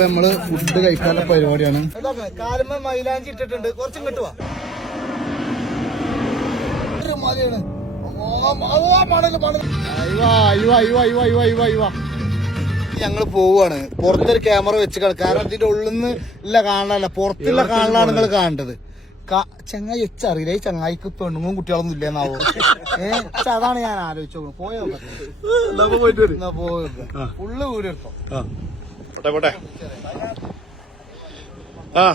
നമ്മള് ഫുഡ് കഴിക്കാനുള്ള പരിപാടിയാണ്. കാലുമ്മ മൈലാഞ്ചി ഇട്ടിട്ടുണ്ട്. കുറച്ചും കിട്ടുവാ ഞങ്ങള് പോവാണ്. പുറത്തൊരു ക്യാമറ വെച്ച് കാരണം അതിന്റെ ഉള്ളിൽ നിന്ന് ഇല്ല കാണാനല്ല, പുറത്തുള്ള കാണലാണ് നിങ്ങൾ കാണേണ്ടത്. ചങ്ങായി വെച്ചറിയില്ല, ഈ ചങ്ങായിക്ക് പെണ്ണുങ്ങളും കുട്ടികളൊന്നും ഇല്ലെന്നാവോ. അതാണ് ഞാൻ ആലോചിച്ചു. പോയോ ഫുള്ള് വീട് എടുത്തോ. പോട്ടെ ആ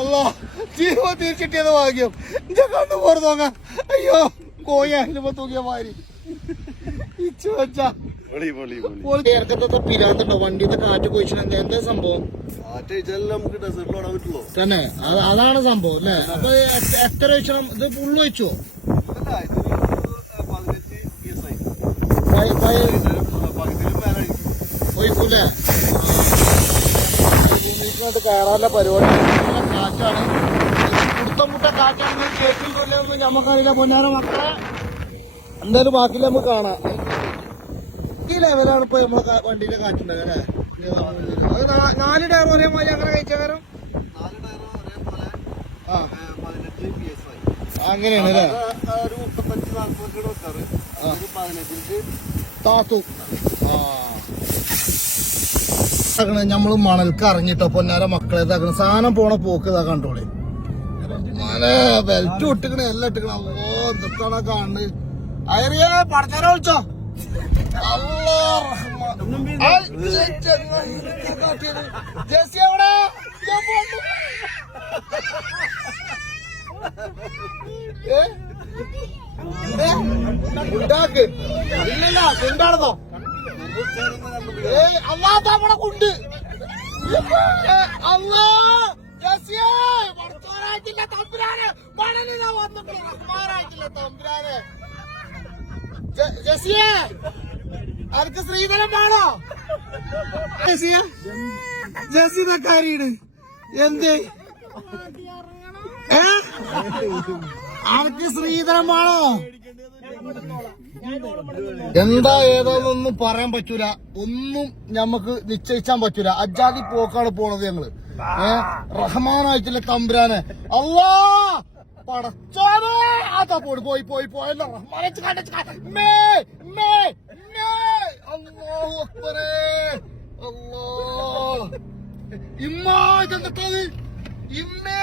അല്ലാ ജീവൻ തിരിച്ചിട്ടിയത് ഭാഗ്യം. എന്റെ കണ്ണു പോറ് നോക്കാം. അയ്യോ കോയാലിപ്പോ തൂക്കിയ മാതിരി പിരാന്തുണ്ടോ? വണ്ടിന്ന് കാറ്റ് കൊഴിച്ചിട്ട് എന്താ സംഭവം? തന്നെ അതാണ് സംഭവം അല്ലേ? അപ്പൊ എത്ര വെച്ചണം? ഇത് ഫുള്ള് വെച്ചോ? ഒഴിക്കൂല്ലേ? കയറാനുള്ള പരിപാടി. കാറ്റാണ്, കുടുത്തം മുട്ട കാറ്റാണ്. കേട്ടിൽ കൊല്ലൊന്നും ഞമ്മക്കറിയില്ല. പൊന്നാര മക്കളെ എന്തായാലും ബാക്കിയിൽ നമുക്ക് കാണാം. ഈ ലെവലാണ് ഇപ്പൊ നമ്മളെ വണ്ടിയിലെ കാറ്റുണ്ടാകുക അല്ലേ? അത് 4 ടയർ ഒരേ മാതിരി അങ്ങനെ കഴിച്ച കാരണം അങ്ങനെയാണ് അല്ലേ? താത്തു നമ്മള് മണൽക്ക് ഇറങ്ങിട്ടോ പൊന്നാര മക്കളെ. ഇതാക്കണം സാധനം പോണ പോക്ക് ഇതാ കണ്ടോളി. ബെൽറ്റ് ഇട്ടിക്കണേ, എല്ലാം ഇട്ടിക്കണ. ഓ എന്തൊക്കെയാണ് കാണുന്നത്. അയറിയ പടച്ചാനെ വിളിച്ചോ. ജെസ്സി എവിടെ? ഉണ്ടാക്ക് ഇല്ലല്ല ഉണ്ടാണെന്നോ? അല്ലാത്തവിടെ കൊണ്ട് അല്ലാ ജെസ്സിയായിട്ടില്ല തമ്പുരാന്. മണലിനാ വന്നിട്ടില്ല തമ്പുരാന്. ജെസ്സിയെ അനക്ക് ശ്രീധരൻ വേണോ? ജെസ്സി കാര്യണ് എന്തേ? അനക്ക് ശ്രീധരൻ വേണോ? എന്താ ഏതാന്നൊന്നും പറയാൻ പറ്റൂല. ഒന്നും ഞമ്മക്ക് നിശ്ചയിച്ചാൻ പറ്റൂല. അജാതി പോക്കാണ് പോണത് ഞങ്ങള്. റഹ്മാനായിട്ടില്ല തമ്പുരാനെ. അല്ലാ പടച്ചാനെ. അതാ പോയി പോയി പോയി പോയല്ലോ. റഹ്മാനെ അല്ലാഹു അക്ബറേ. അല്ലാ ഇമ്മാ ഇതെന്തൊക്കെ ഇമ്മേ.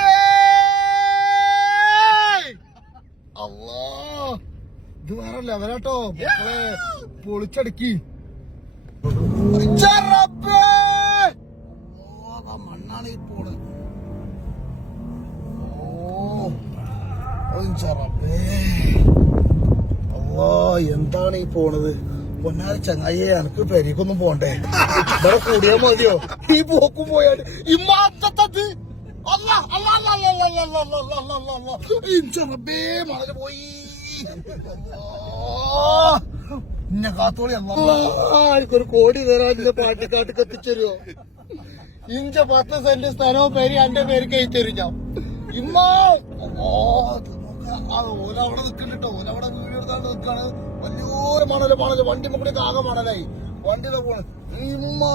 അല്ലാ ഇത് വേറെ ലെവലാട്ടോ മക്കളെ. പൊളിച്ചടുക്കി മണ്ണാണ് ഈ പോണ്. അല്ലാ എന്താണ് ഈ പോണത്? പൊന്നാര ചങ്ങായിയെ എനക്ക് പെരീക്കൊന്നും പോണ്ടേ? ഇവിടെ കൂടിയാ മതിയോ? ഈ പോക്കും പോയാല് ഇമ്മാത്തത് മണല് പോയി. ഇന്നെ കാത്തോളി എനിക്കൊരു കോടി തരാൻ പാട്ടിക്കാട്ട് എത്തിച്ചരുവോ? ഇഞ്ച 10 സെന്റ് സ്ഥലവും പേര് എന്റെ പേര് കഴിച്ചരും ഞാൻ. ഇമ്മാ ഓലവിടെ നിൽക്കുന്നുട്ടോ. ഓലവിടെ വീട് എടുത്താണ്ട് നിൽക്കാണ്. വലിയൊരു മണല് വണ്ടി കൂടി ആകെ മണലായി. വണ്ടിയുടെ പോണ് ഇമ്മാ.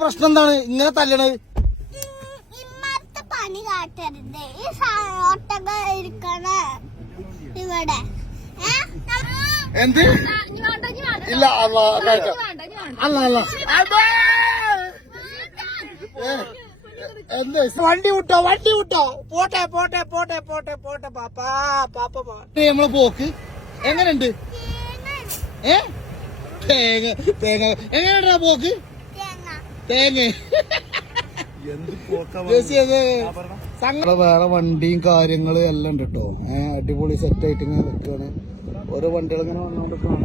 പ്രശ്നം എന്താണ് ഇങ്ങനെ തല്ലണത്? പണി കാട്ടരുത്. ഈ ഒട്ടക ഇരിക്കണ എന്ത് ഇല്ല അല്ല കഴിക്കാം അല്ല അല്ല എന്ത് വണ്ടി വിട്ടോ പോട്ടെ പോട്ടെ പോട്ടെ പോട്ടെ പോട്ടെ പാപ്പാ പാപ്പ നമ്മളെ പോക്ക് എങ്ങനെയുണ്ട് തേങ്ങ തേങ്ങ എങ്ങനെയാ പോക്ക് തേങ്ങ വേറെ വണ്ടിയും കാര്യങ്ങളും എല്ലാം ഉണ്ട് കേട്ടോ അടിപൊളി സെറ്റ് ആയിട്ട് ഇങ്ങനെ നിൽക്കുകയാണ് ഓരോ വണ്ടികൾ ഇങ്ങനെ വന്നോണ്ടിരിക്കണം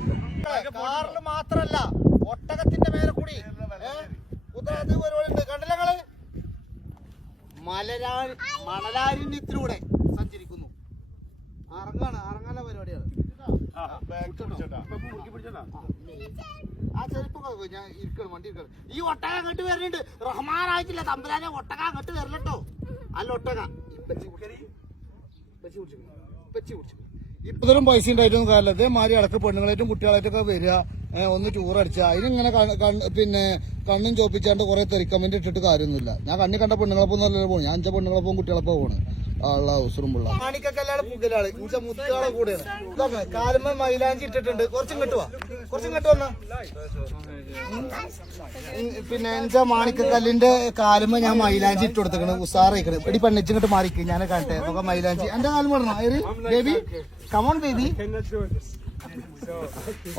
കാറിന് മാത്രല്ല ഒട്ടകത്തിന്റെ മേലെ കൂടി പരിപാടി കണ്ടില്ല ഞങ്ങള് മണലാരണ്യത്തിലൂടെ സഞ്ചരിക്കുന്നു ഇറങ്ങാനുള്ള പരിപാടിയാണ് ആ ചെരുപ്പൊക്കെ ഞാൻ ഇരിക്കണം വണ്ടി ഇരിക്കണം ഈ ഒട്ടക അങ്ങോട്ട് വരുന്നുണ്ട് റഹ്മാനായിട്ടില്ല തമ്പുരാനെ ഒട്ടക അങ്ങോട്ട് വരലട്ടോ അല്ല ഒട്ടക ഇപ്പത്തരം പൈസ ഉണ്ടായിട്ടൊന്നും കാര്യമില്ല ഇതേമാതിരി ഇടക്ക് പെണ്ണുങ്ങളായിട്ടും കുട്ടികളായിട്ടൊക്കെ വരിക ഒന്ന് ടൂറടിച്ച അതിനിങ്ങനെ പിന്നെ കണ്ണും ചോപ്പിച്ചാണ്ട് കുറെ തെറിക്കമെന്റ് ഇട്ടിട്ട് കാര്യമൊന്നുമില്ല ഞാൻ കണ്ണി കണ്ട പെണ്ണുങ്ങളൊപ്പം നല്ല പോകും ഞാൻ 5 പെണ്ണുങ്ങളൊപ്പം കുട്ടികളൊപ്പം പോണ് കാലുമ്മ മൈലാഞ്ചി ഇട്ടിട്ടുണ്ട് കുറച്ചും കിട്ടുവാ പിന്നെ എന്റെ മാണിക്കക്കല്ലിന്റെ കാലുമ്മ ഞാൻ മൈലാഞ്ചി ഇട്ട് കൊടുത്തേക്കണ് ഉസാറായിക്കണ് ഇടി പെണ്ണിച്ചിങ്ങോട്ട് മാറിക്ക് ഞാൻ കാണട്ടെ നമുക്ക് മൈലാഞ്ചി എന്റെ കാലം പറഞ്ഞോ baby come on baby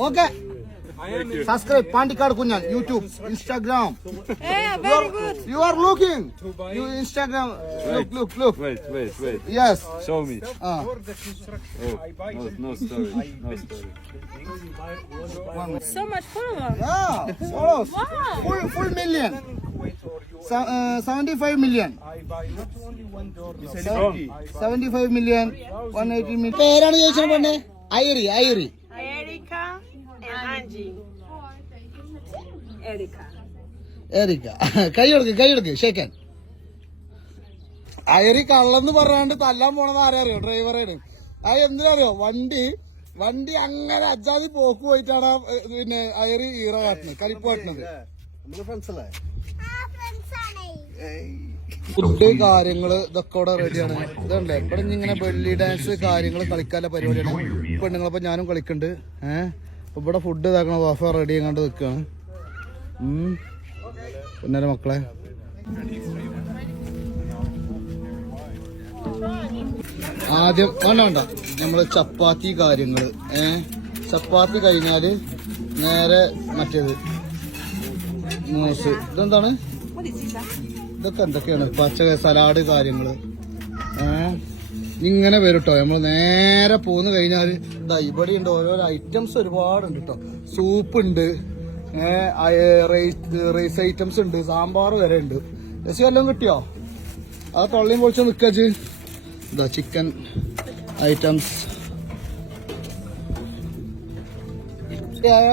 okay subscribe Pandikad Kunjan YouTube Instagram very good. You are looking you Instagram look Wait. Yes Show me. Ah. No story. So much followers. Yeah follows Wow. full million 75 million 75 million 180 million പേരാണ് ചോദിച്ചത് പെണ്ണേ ഐറി Erica and Angie. Erica കൈ കൊടുക്ക് ഷേക്കാൻ അയറി കള്ളെന്ന് പറയാണ്ട് തല്ലാൻ പോണത് ആരറിയോ ഡ്രൈവറാണ് അത് എന്തിനറിയോ വണ്ടി അങ്ങനെ അജാതി പോക്ക് പോയിട്ടാണ് പിന്നെ അയറി ഈറ കാട്ടുന്നത് കളിപ്പ് കാട്ടുന്നത് ഫുഡ് കാര്യങ്ങള് ഇതൊക്കെ ഇവിടെ റെഡിയാണ് ഇതുണ്ട് ഇവിടെ ഇങ്ങനെ ബെല്ലി ഡാൻസ് കാര്യങ്ങൾ കളിക്കാനുള്ള പരിപാടിയാണ് പെണ്ണുങ്ങളിപ്പോ ഞാനും കളിക്കുന്നുണ്ട് ഇവിടെ ഫുഡ് ഇതാക്കണ വഫ റെഡി ആകാണ്ട് നിൽക്കുകയാണ് പിന്നെ മക്കളെ ആദ്യം വേണ്ട നമ്മള് ചപ്പാത്തി കാര്യങ്ങള് ചപ്പാത്തി കഴിഞ്ഞാല് നേരെ മറ്റേത് മൂസ് ഇതെന്താണ് ഇതൊക്കെ എന്തൊക്കെയാണ് പച്ച സലാഡ് കാര്യങ്ങള് ഇങ്ങനെ വരും കേട്ടോ നമ്മൾ നേരെ പോന്ന് കഴിഞ്ഞാല് ഇതാ ഇവിടെ ഉണ്ട് ഓരോരോ ഐറ്റംസ് ഒരുപാടുണ്ട് കേട്ടോ സൂപ്പ് ഉണ്ട് റൈസ് ഐറ്റംസ് ഉണ്ട് സാമ്പാർ വരെ ഉണ്ട് രസം എല്ലാം കിട്ടിയോ അത് തൊള്ളിയും പൊളിച്ച് നിക്കച്ച് ഇതാ ചിക്കൻ ഐറ്റംസ്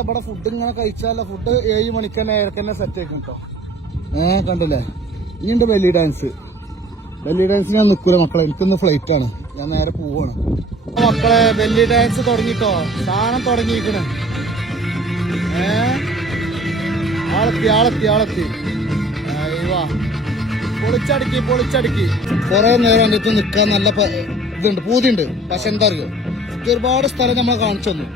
ഇവിടെ ഫുഡ് ഇങ്ങനെ കഴിച്ചാല ഫുഡ് 7 മണിക്ക് തന്നെ ഏഴക്കന്നെ സെറ്റ് ആക്കും കേട്ടോ കണ്ടില്ലേ ഇനിയുണ്ട് ബെല്ലി ഡാൻസ് ഞാൻ നിൽക്കൂല മക്കളെ എനിക്കൊന്ന് ഫ്ലൈറ്റ് ആണ് ഞാൻ നേരെ പോവാണ് മക്കളെ ബെല്ലി ഡാൻസ് തുടങ്ങിട്ടോ സാധനം തുടങ്ങിയിരിക്കണേ ആളെത്തി അയ്യവാ പൊളിച്ചടുക്കി കൊറേ നേരം എൻ്റെ അടുത്ത് നിൽക്കാൻ നല്ല ഇതുണ്ട് പൂതിയുണ്ട് പക്ഷെ എന്താ അറിയോ ഒരുപാട് സ്ഥലം നമ്മളെ കാണിച്ചു തന്നു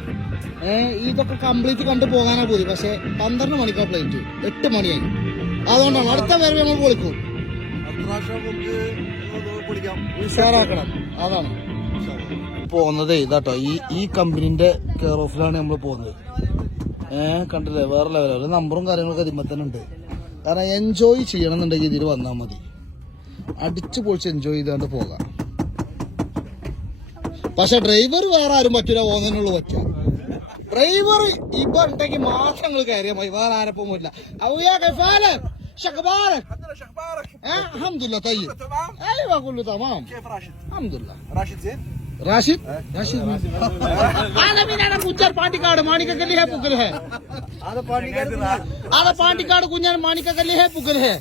ഇതൊക്കെ കംപ്ലീറ്റ് കണ്ടു പോകാനാ പൂതി പക്ഷെ 12 മണിക്കാ ഫ്ലൈറ്റ് 8 മണിയായി അതുകൊണ്ടാണ് അടുത്ത വരവ് നമ്മൾ പൊളിക്കും ഉഷാറാക്കണം അതാണ് പോകുന്നത് ഇതാട്ടോ ഈ കമ്പനിന്റെ കെയർ ഓഫിലാണ് നമ്മൾ പോകുന്നത് കണ്ടില്ലേ വേറെ ലെവലാണ് നമ്പറും കാര്യങ്ങളൊക്കെ അതിന്മേൽ തന്നെ ഉണ്ട് കാരണം എൻജോയ് ചെയ്യണം എന്നുണ്ടെങ്കിൽ ഇതിൽ വന്നാൽ മതി അടിച്ചു പൊളിച്ച് എൻജോയ് ചെയ്താണ്ട് പോകാം പക്ഷെ ഡ്രൈവർ വേറെ ആരും പറ്റൂല പോകുന്നതിനുള്ളൂ പറ്റുക ഡ്രൈവർ ഇപ്പൊ ഉണ്ടെങ്കിൽ മാത്രം നിങ്ങൾ കയറിയാൽ മതി വേറെ ആരപ്പം പോയില്ല شخبارك الحمد لله طيب ايوه كله تمام الحمد لله راشد زين راشد هذا مين انا كوچر पार्टी कार्ड मानिका गली है पुगल है هذا पार्टी कार्ड कुंजन मानिका गली है पुगल है